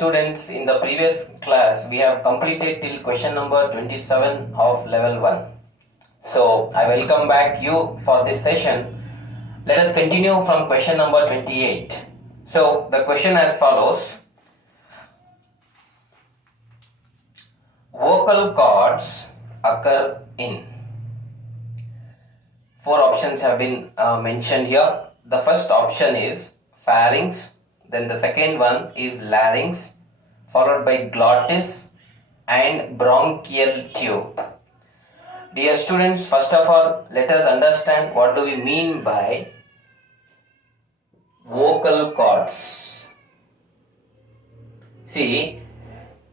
students, in the previous class we have completed till question number 27 of level 1. So I welcome back you for this session. Let us continue from question number 28. So the question as follows. Vocal cords occur in. Four options have been mentioned here. The first option is pharynx, then the second one is larynx, followed by glottis and bronchial tube. Dear students, first of all, let us understand what do we mean by vocal cords. See,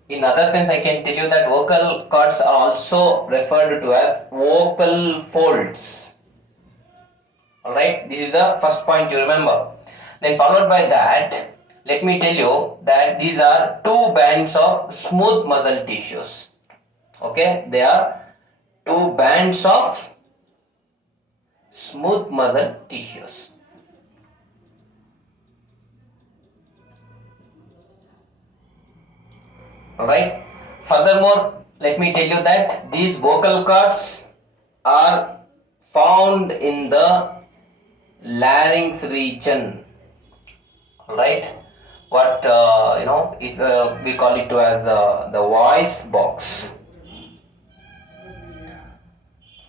in other sense I can tell you that vocal cords are also referred to as vocal folds. Alright, this is the first point you remember. Then followed by that, let me tell you that these are two bands of smooth muscle tissues. Okay, they are two bands of smooth muscle tissues. Alright, furthermore, let me tell you that these vocal cords are found in the larynx region. Alright, what we call it as the voice box.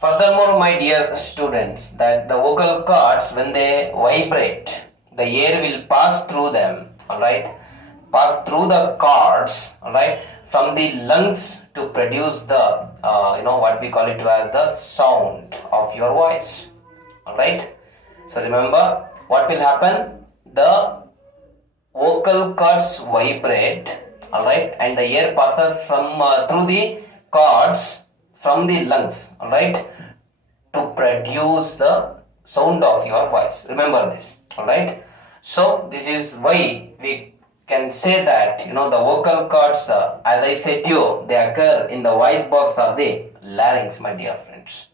Furthermore, my dear students, that the vocal cords, when they vibrate, the air will pass through them, alright, pass through the cords, alright, from the lungs to produce the what we call it as the sound of your voice. Alright, so remember what will happen. The vocal cords vibrate, alright, and the air passes from through the cords from the lungs, alright, to produce the sound of your voice. Remember this, alright. So this is why we can say that the vocal cords, as I said to you, they occur in the voice box or the larynx, my dear friends.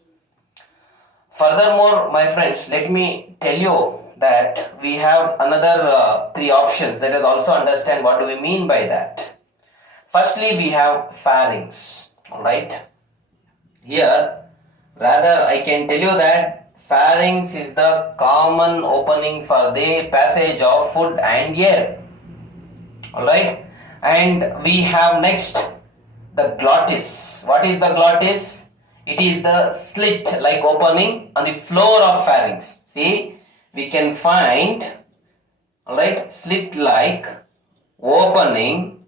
Furthermore, my friends, let me tell you that we have another three options. Let us also understand what do we mean by that. Firstly, we have pharynx. Alright. Here, rather I can tell you that pharynx is the common opening for the passage of food and air. Alright. And we have next the glottis. What is the glottis? It is the slit like opening on the floor of pharynx. See, we can find, alright, slit like opening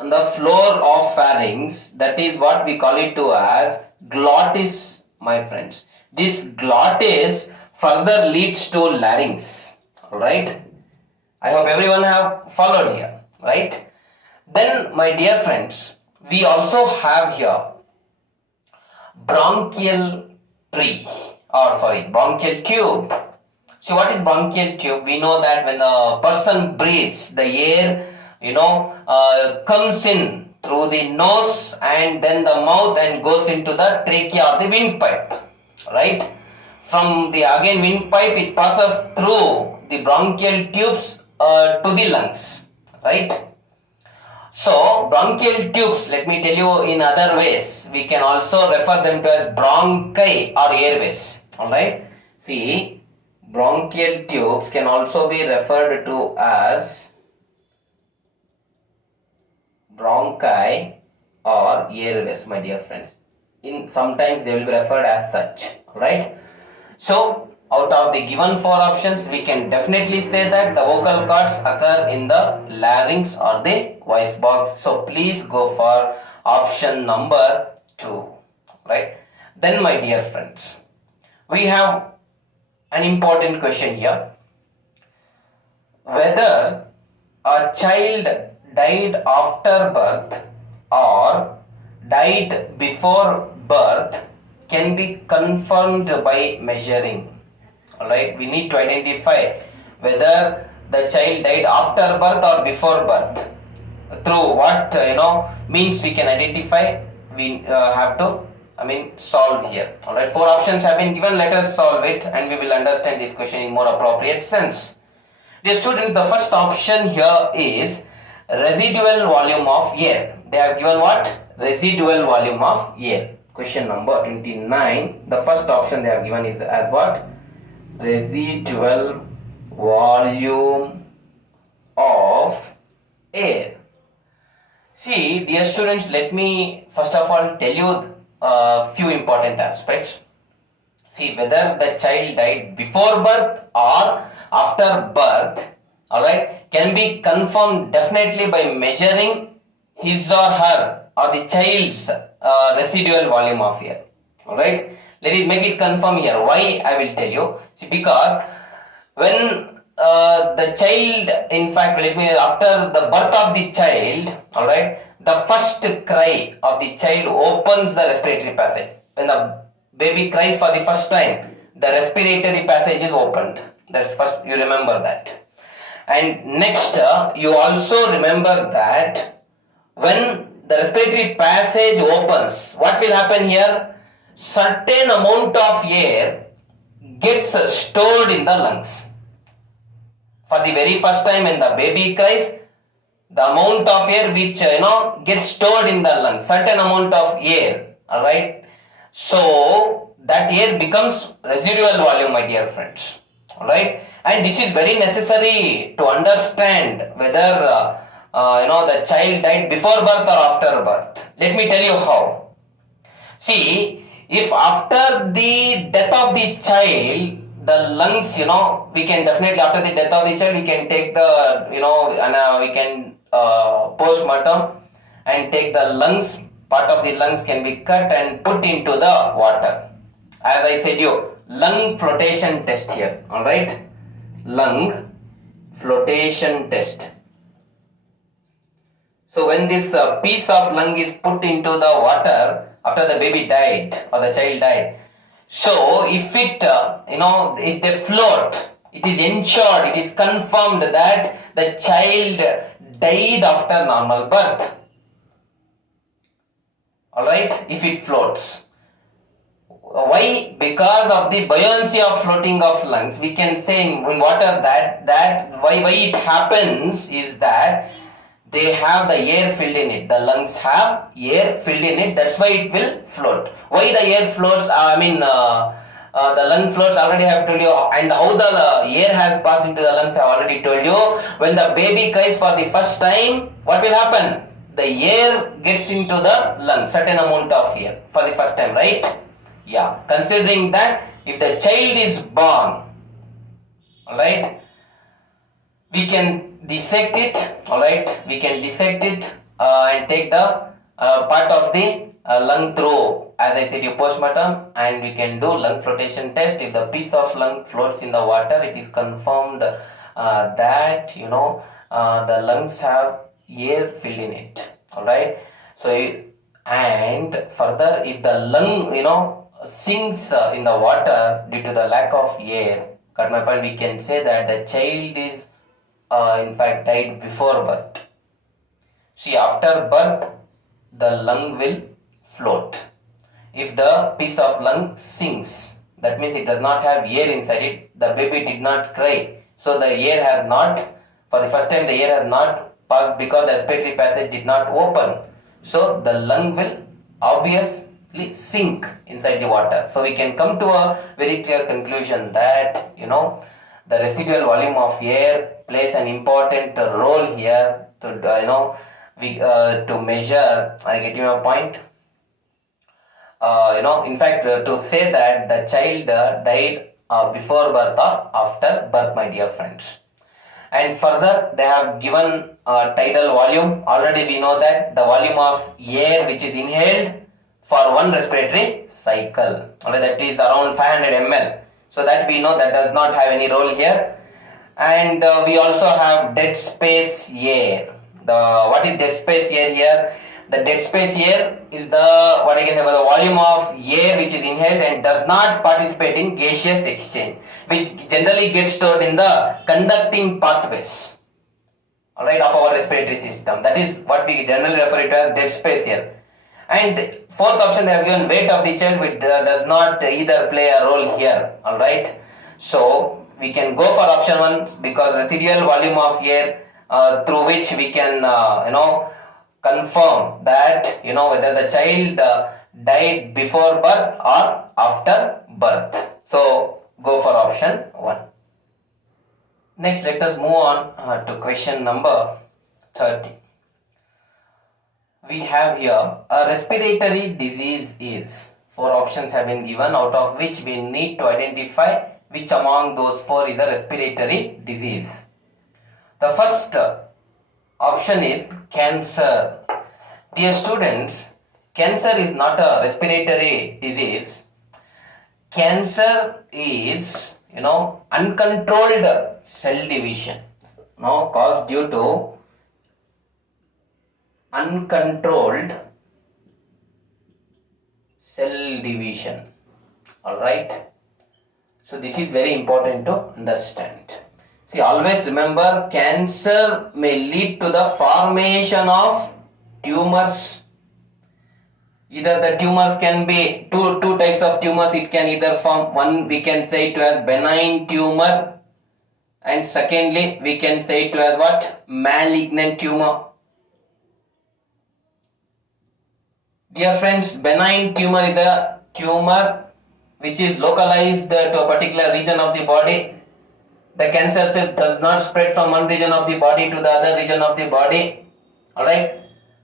on the floor of pharynx. That is what we call it as glottis, my friends. This glottis further leads to larynx. Alright, I hope everyone have followed here, right? Then, my dear friends, we also have here bronchial tube. See, what is bronchial tube? We know that when a person breathes, the air comes in through the nose and then the mouth and goes into the trachea or the windpipe, right? From the windpipe, it passes through the bronchial tubes to the lungs, right? So bronchial tubes, let me tell you in other ways, we can also refer them to as bronchi or airways. Alright, see, bronchial tubes can also be referred to as bronchi or airways, my dear friends. Sometimes they will be referred as such. Alright, so out of the given four options, we can definitely say that the vocal cords occur in the larynx or the voice box. So please go for option number 2. Right? Then, my dear friends, we have an important question here. Whether a child died after birth or died before birth can be confirmed by measuring. Alright, we need to identify whether the child died after birth or before birth. Through what means we can identify, we have to solve here. Alright, four options have been given. Let us solve it and we will understand this question in more appropriate sense. Dear students, the first option here is residual volume of air. They have given what? Residual volume of air. Question number 29. The first option they have given is as what? Residual volume of air. See, dear students, let me first of all tell you a few important aspects. See, whether the child died before birth or after birth, alright, can be confirmed definitely by measuring his or her or the child's residual volume of air. Alright, let it make it confirm here. Why? I will tell you. See, because when the child, in fact, after the birth of the child, alright, the first cry of the child opens the respiratory passage. When the baby cries for the first time, the respiratory passage is opened. That's first, you remember that. And next, you also remember that when the respiratory passage opens, what will happen here? Certain amount of air gets stored in the lungs. For the very first time when the baby cries, the amount of air which gets stored in the lungs, certain amount of air, alright. So that air becomes residual volume, my dear friends, alright. And this is very necessary to understand whether the child died before birth or after birth. Let me tell you how. See, if after the death of the child, the lungs, we can definitely, after the death of the child, we can take the, we can post-mortem and take the lungs, part of the lungs can be cut and put into the water. As I said you, lung flotation test here, alright? Lung flotation test. So when this piece of lung is put into the water after the baby died or the child died, so if it, if they float, it is ensured, it is confirmed that the child died after normal birth. Alright, if it floats. Why? Because of the buoyancy of floating of lungs. We can say in water that why it happens is that they have the air filled in it. The lungs have air filled in it. That's why it will float. Why the air floats? The lung floats, already I have told you. And how the air has passed into the lungs, I have already told you. When the baby cries for the first time, what will happen? The air gets into the lungs, certain amount of air for the first time, right? Yeah. Considering that, if the child is born, alright, we can dissect it, alright, we can dissect it and take the part of the lung through, as I said, you post-mortem, and we can do lung flotation test. If the piece of lung floats in the water, it is confirmed that, the lungs have air filled in it, alright. So, and further, if the lung, sinks in the water due to the lack of air, got my point, we can say that the child is in fact died before birth. See, after birth, the lung will float. If the piece of lung sinks, that means it does not have air inside it, the baby did not cry. So the air has not, for the first time the air has not passed because the respiratory passage did not open. So the lung will obviously sink inside the water. So we can come to a very clear conclusion that, the residual volume of air plays an important role here to, to measure. I get your point. In fact, to say that the child died before birth or after birth, my dear friends. And further, they have given tidal volume. Already we know that the volume of air which is inhaled for one respiratory cycle, that is around 500 ml. So that we know that does not have any role here. And we also have dead space air. What is dead space air here? The dead space air is the volume of air which is inhaled and does not participate in gaseous exchange, which generally gets stored in the conducting pathways, alright, of our respiratory system. That is what we generally refer to as dead space air. And fourth option, they have given weight of the child, which does not either play a role here, alright. So we can go for option 1 because residual volume of air through which we can confirm that whether the child died before birth or after birth. So go for option 1. Next, let us move on to question number 30. We have here a respiratory disease is. 4 options have been given, out of which we need to identify which among those 4 is a respiratory disease. The first option is cancer. Dear students, cancer is not a respiratory disease. Cancer is, uncontrolled cell division. Caused due to uncontrolled cell division. Alright. So this is very important to understand. See, always remember, cancer may lead to the formation of tumors. Either the tumors can be two types of tumors. It can either form, one we can say it as benign tumor, and secondly we can say it as what? Malignant tumor. Dear friends, benign tumor is a tumor which is localized to a particular region of the body. The cancer cell does not spread from one region of the body to the other region of the body. Alright?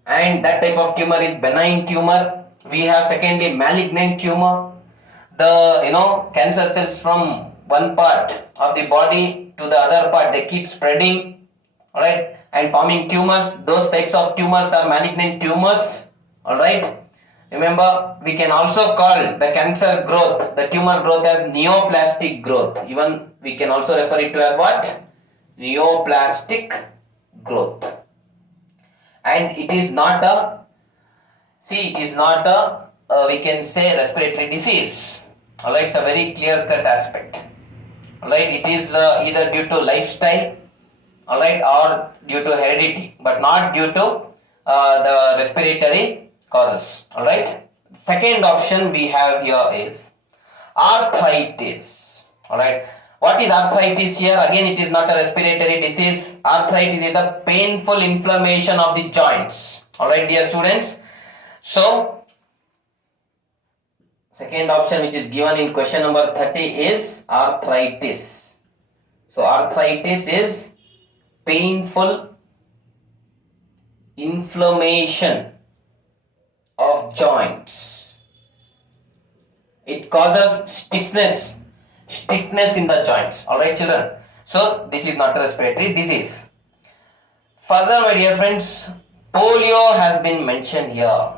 And that type of tumor is benign tumor. We have secondly malignant tumor. The cancer cells from one part of the body to the other part, they keep spreading, alright, and forming tumors. Those types of tumors are malignant tumors. Alright. Remember, we can also call the cancer growth, the tumor growth, as neoplastic growth. Even we can also refer it to as what? Neoplastic growth. And it is not a, we can say, respiratory disease. Alright, it's a very clear-cut aspect. Alright, it is either due to lifestyle, alright, or due to heredity, but not due to the respiratory causes. Alright. Second option we have here is arthritis. Alright. What is arthritis here? Again, it is not a respiratory disease. Arthritis is the painful inflammation of the joints. Alright, dear students. So, second option which is given in question number 30 is arthritis. So, arthritis is painful inflammation of joints. It causes stiffness in the joints. Alright, children. So this is not a respiratory disease. Further, my dear friends, polio has been mentioned here.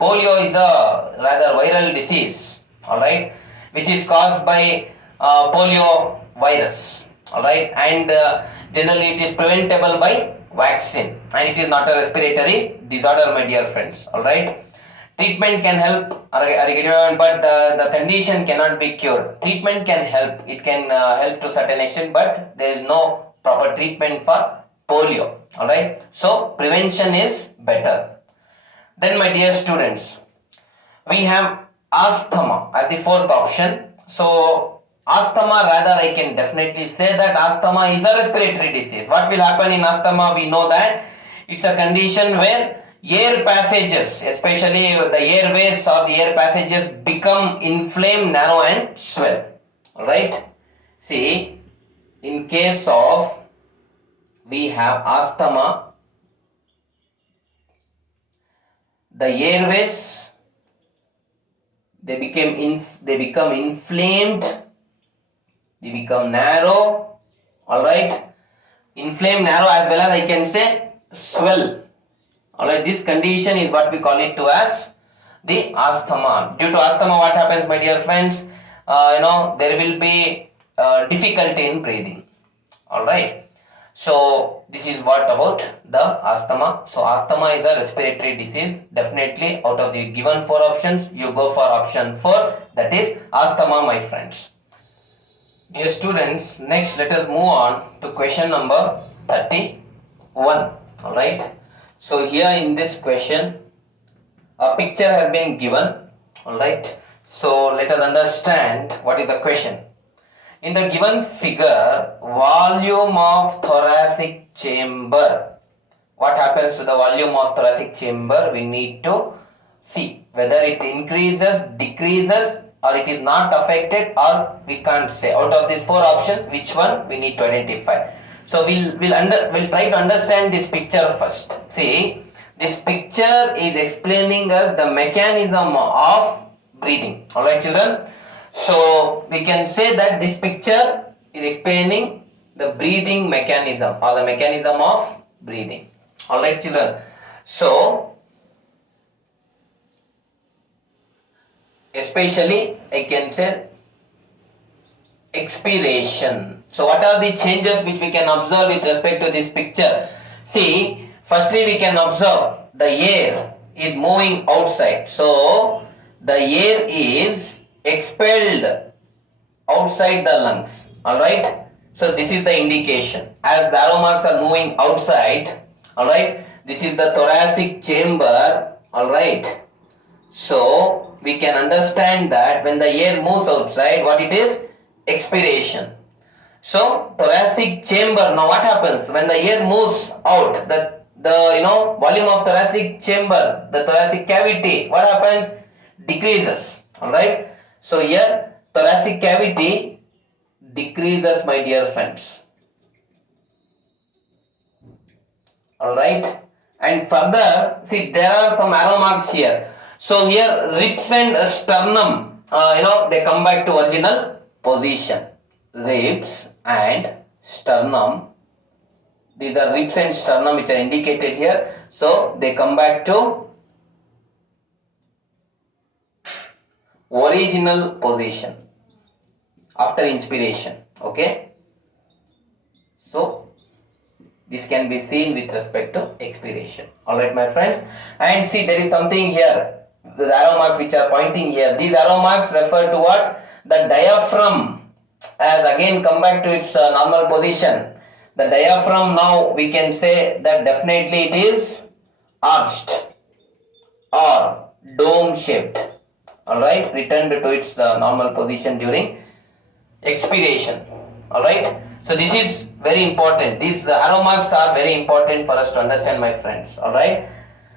Polio is a rather viral disease, alright, which is caused by polio virus, alright, and generally it is preventable by vaccine, and it is not a respiratory disorder, my dear friends. Alright. Treatment can help, but the condition cannot be cured. Treatment can help. It can help to a certain extent, but there is no proper treatment for polio. Alright. So prevention is better. Then, my dear students, we have asthma as the fourth option. So asthma, rather I can definitely say that asthma is a respiratory disease. What will happen in asthma? We know that it's a condition where air passages, especially the airways or the air passages, become inflamed, narrow and swell. Alright. See, in case of we have asthma, the airways, they become inflamed, they become narrow, alright, inflamed, narrow, as well as I can say swell. Alright, this condition is what we call it to as the asthma. Due to asthma, what happens, my dear friends? There will be difficulty in breathing. Alright. So this is what about the asthma. So asthma is a respiratory disease. Definitely, out of the given 4 options, you go for option 4, that is asthma, my friends. Dear students, next let us move on to question number 31. Alright. So here in this question, a picture has been given. Alright. So let us understand what is the question. In the given figure, volume of thoracic chamber. What happens to the volume of thoracic chamber? We need to see whether it increases, decreases, or it is not affected, or we can't say. Out of these 4 options, which one we need to identify. So we'll try to understand this picture first. See, this picture is explaining us the mechanism of breathing. Alright children. So we can say that this picture is explaining the breathing mechanism or the mechanism of breathing. Alright children. So especially I can say expiration. So what are the changes which we can observe with respect to this picture? See, firstly we can observe the air is moving outside. So the air is expelled outside the lungs. Alright. So this is the indication. As the arrow marks are moving outside. Alright. This is the thoracic chamber. Alright. So we can understand that when the air moves outside, what it is? Expiration. So thoracic chamber, now what happens when the air moves out? The volume of thoracic chamber, the thoracic cavity, what happens? Decreases. Alright. So here thoracic cavity decreases, my dear friends. Alright. And further, see, there are some arrow marks here. So here ribs and sternum, they come back to original position. Ribs and sternum. These are ribs and sternum which are indicated here. So they come back to original position after inspiration. Okay. So this can be seen with respect to expiration. Alright my friends. And see, there is something here. The arrow marks which are pointing here. These arrow marks refer to what? The diaphragm has again come back to its normal position. The diaphragm, now we can say that definitely it is arched or dome shaped. Alright, returned to its normal position during expiration. Alright, so this is very important. These arrow marks are very important for us to understand, my friends. Alright,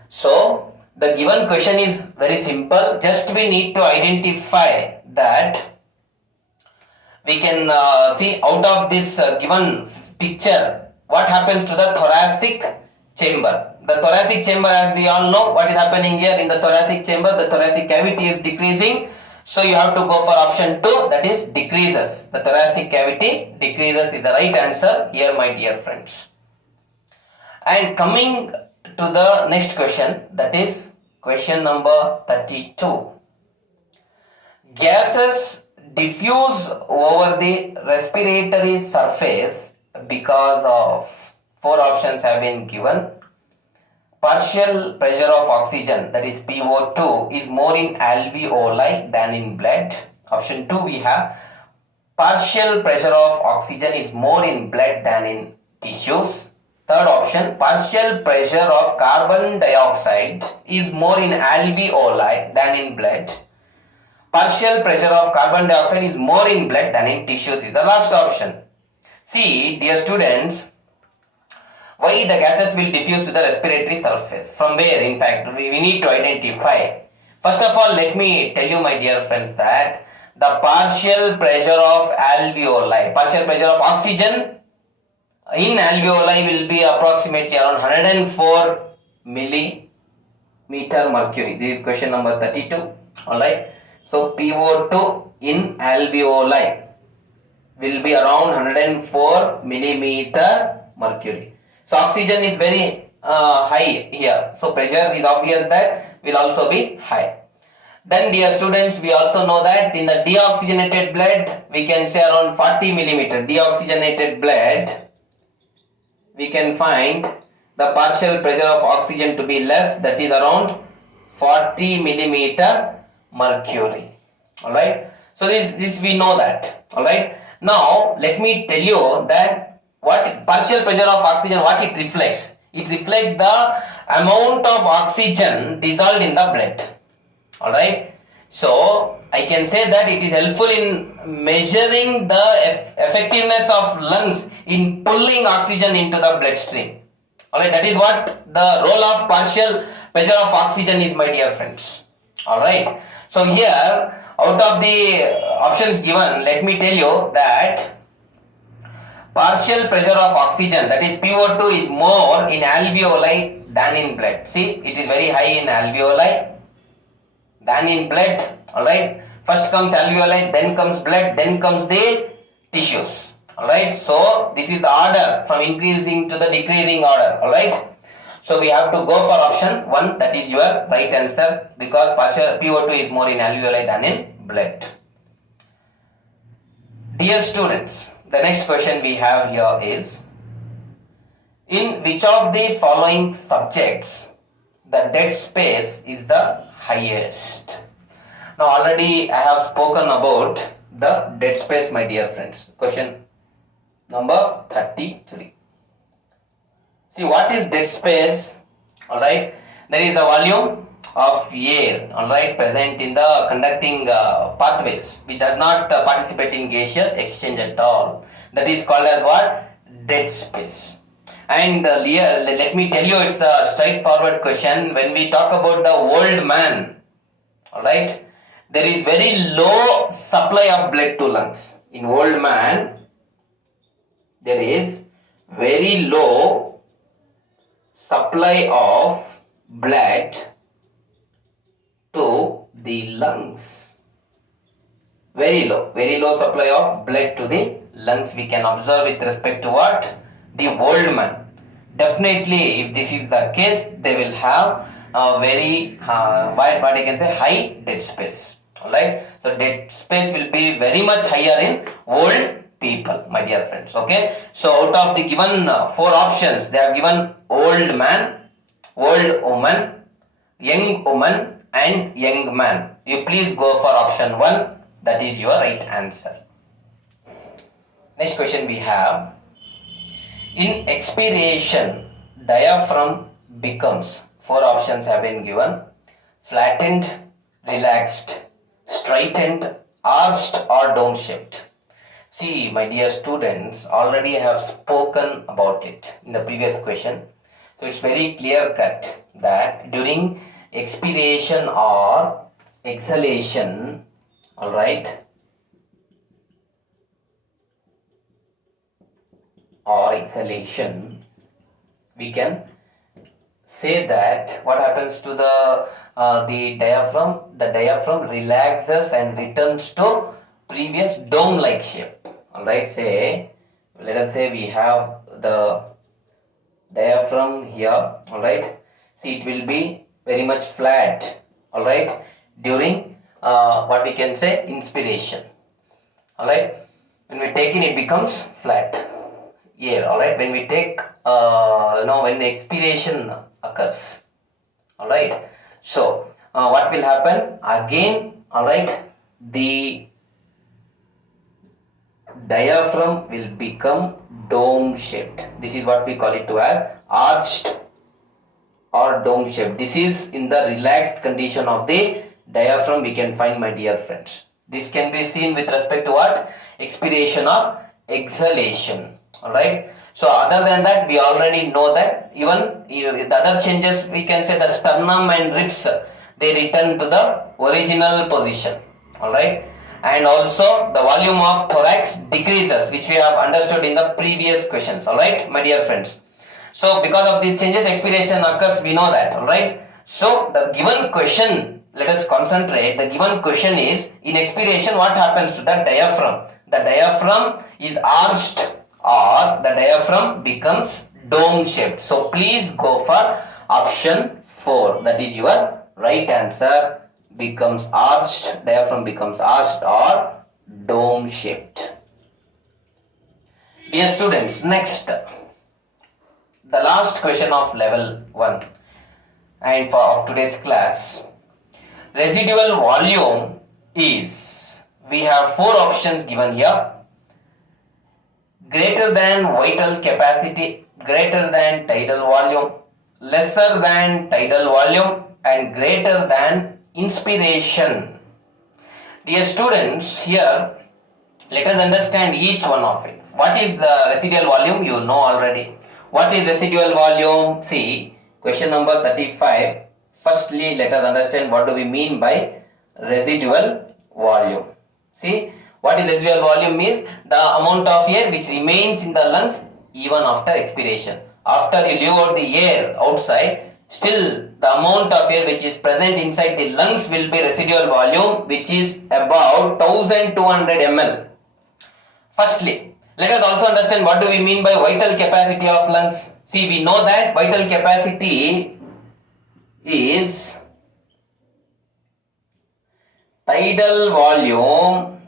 so the given question is very simple. Just we need to identify that we can see out of this given picture what happens to the thoracic chamber. The thoracic chamber, as we all know, what is happening here in the thoracic chamber, the thoracic cavity is decreasing. So you have to go for option 2, that is decreases. The thoracic cavity decreases is the right answer here, my dear friends. And coming to the next question, that is question number 32. Gases diffuse over the respiratory surface because of 4 options have been given. Partial pressure of oxygen, that is PO2, is more in alveoli than in blood. Option 2 we have partial pressure of oxygen is more in blood than in tissues. Third option, partial pressure of carbon dioxide is more in alveoli than in blood. Partial pressure of carbon dioxide is more in blood than in tissues is the last option. See, dear students, why the gases will diffuse to the respiratory surface? From where, in fact, we need to identify. First of all, let me tell you, my dear friends, that the partial pressure of alveoli, partial pressure of oxygen in alveoli will be approximately around 104 millimeter mercury. This is question number 32. Alright. So PO2 in alveoli will be around 104 millimeter mercury. So oxygen is very high here. So pressure is obvious that will also be high. Then dear students, we also know that in the deoxygenated blood, we can say around 40 millimeter. Deoxygenated blood, we can find the partial pressure of oxygen to be less, that is around 40 millimeter mercury. Alright. So this we know that. Alright. Now let me tell you that what partial pressure of oxygen, what it reflects? It reflects the amount of oxygen dissolved in the blood. Alright. So I can say that it is helpful in measuring the effectiveness of lungs in pulling oxygen into the bloodstream. Alright, that is what the role of partial pressure of oxygen is, my dear friends. Alright, so here out of the options given, let me tell you that partial pressure of oxygen, that is PO2, is more in alveoli than in blood. See, it is very high in alveoli than in blood. Alright, first comes alveoli, then comes blood, then comes the tissues. Alright, so this is the order from increasing to the decreasing order. Alright, so we have to go for option 1, that is your right answer, because partial PO2 is more in alveoli than in blood. Dear students, the next question we have here is, in which of the following subjects the dead space is the highest? Now already I have spoken about the dead space, my dear friends. Question number 33. See, what is dead space? Alright, there is the volume of air, alright, present in the conducting pathways which does not participate in gaseous exchange at all. That is called as what? Dead space. And let me tell you, it's a straightforward question. When we talk about the old man, alright, there is very low supply of blood to lungs. In old man, there is very low supply of blood to the lungs. Very low supply of blood to the lungs we can observe with respect to what? The old man. Definitely, if this is the case, they will have a very what I can say, high dead space. Alright, so dead space will be very much higher in old people, my dear friends. Okay, so out of the given 4 options, they have given old man, old woman, young woman, and young man. You please go for option 1. That is your right answer. Next question we have. In expiration, diaphragm becomes, 4 options have been given: flattened, relaxed, straightened, arched, or dome shaped. See, my dear students, already have spoken about it in the previous question. So it's very clear cut that during expiration or exhalation, alright, or exhalation, we can say that what happens to the diaphragm? The diaphragm relaxes and returns to previous dome-like shape. Alright, say, let us say we have the diaphragm here. Alright, see, it will be very much flat. Alright, during what we can say, inspiration. Alright, when we take in, it becomes flat air. Alright, when we take when the expiration occurs. Alright, so what will happen again? Alright, the diaphragm will become dome shaped. This is what we call it to as arched or dome shaped. This is in the relaxed condition of the diaphragm we can find, my dear friends. This can be seen with respect to what? Expiration or exhalation. Alright, so other than that, we already know that even the other changes, we can say the sternum and ribs, they return to the original position. Alright, and also the volume of thorax decreases, which we have understood in the previous questions. Alright, my dear friends. So because of these changes, expiration occurs, we know that. Alright, so the given question, let us concentrate. The given question is, in expiration, what happens to the diaphragm? The diaphragm is arched or the diaphragm becomes dome shaped. So please go for option 4. That is your right answer. Becomes arched, diaphragm becomes arched or dome shaped. Dear students, next, the last question of level 1 and of today's class. Residual volume is, we have 4 options given here: greater than vital capacity, greater than tidal volume, lesser than tidal volume, and greater than inspiration. Dear students, here let us understand each one of it. What is the residual volume? You know already. What is residual volume? See, question number 35. Firstly, let us understand what do we mean by residual volume. See, what is residual volume means the amount of air which remains in the lungs even after expiration. After you leave out the air outside, still the amount of air which is present inside the lungs will be residual volume, which is about 1200 ml. Firstly, let us also understand what do we mean by vital capacity of lungs. See, we know that vital capacity is tidal volume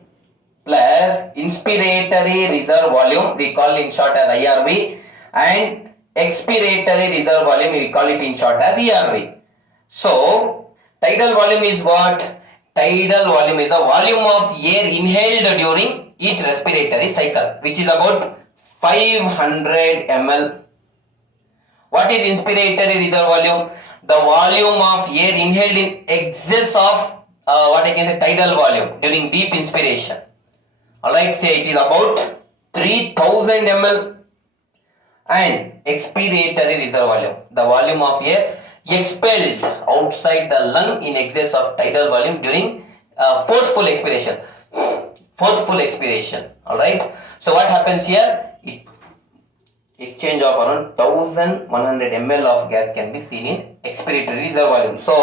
plus inspiratory reserve volume, we call in short as IRV, and expiratory reserve volume, we call it in short as ERV. So, tidal volume is what? Tidal volume is the volume of air inhaled during each respiratory cycle, which is about 500 ml. What is inspiratory reserve volume? The volume of air inhaled in excess of what I can say tidal volume during deep inspiration. Alright, say it is about 3000 ml. And expiratory reserve volume, the volume of air expelled outside the lung in excess of tidal volume during forceful expiration. Forceful expiration. Alright. So what happens here? Exchange of around 1100 ml of gas can be seen in expiratory reserve volume. So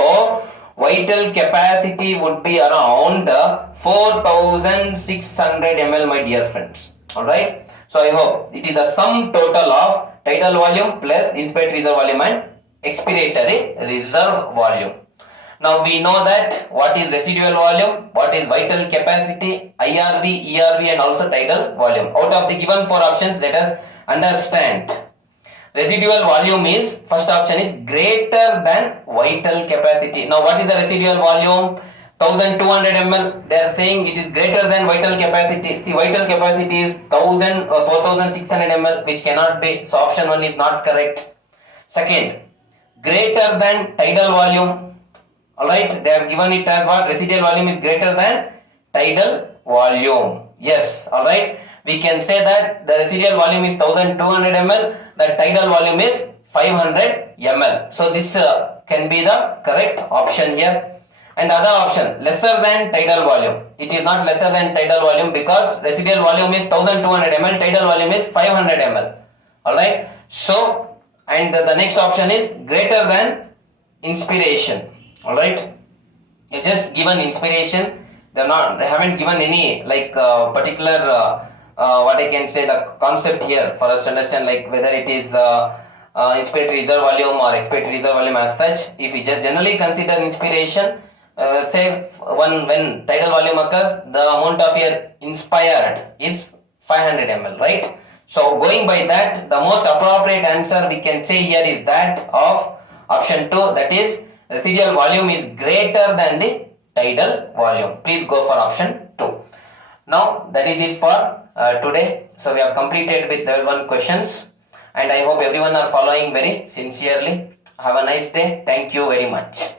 vital capacity would be around 4600 ml, my dear friends. Alright. So I hope it is the sum total of tidal volume plus inspiratory reserve volume and expiratory reserve volume. Now we know that what is residual volume, what is vital capacity, IRV, ERV and also tidal volume. Out of the given four options, let us understand. Residual volume is, first option is greater than vital capacity. Now what is the residual volume? 1200 ml. They are saying it is greater than vital capacity. See, vital capacity is 1000 or 4600 ml, which cannot be. So option 1 is not correct. Second, greater than tidal volume. Alright, they have given it as what? Residual volume is greater than tidal volume. Yes, alright. We can say that the residual volume is 1200 ml, the tidal volume is 500 ml. So this can be the correct option here. And the other option, lesser than tidal volume. It is not lesser than tidal volume because residual volume is 1200 ml, tidal volume is 500 ml. Alright. So, and the next option is greater than inspiration. Alright. You just given inspiration. They haven't given any like particular what I can say the concept here for us to understand, like whether it is inspiratory reserve volume or expiratory reserve volume as such. If we just generally consider inspiration, say when tidal volume occurs, the amount of air inspired is 500 ml, right? So going by that, the most appropriate answer we can say here is that of option 2, that is residual volume is greater than the tidal volume. Please go for option 2. Now that is it for today. So we have completed with level 1 questions and I hope everyone are following very sincerely. Have a nice day. Thank you very much.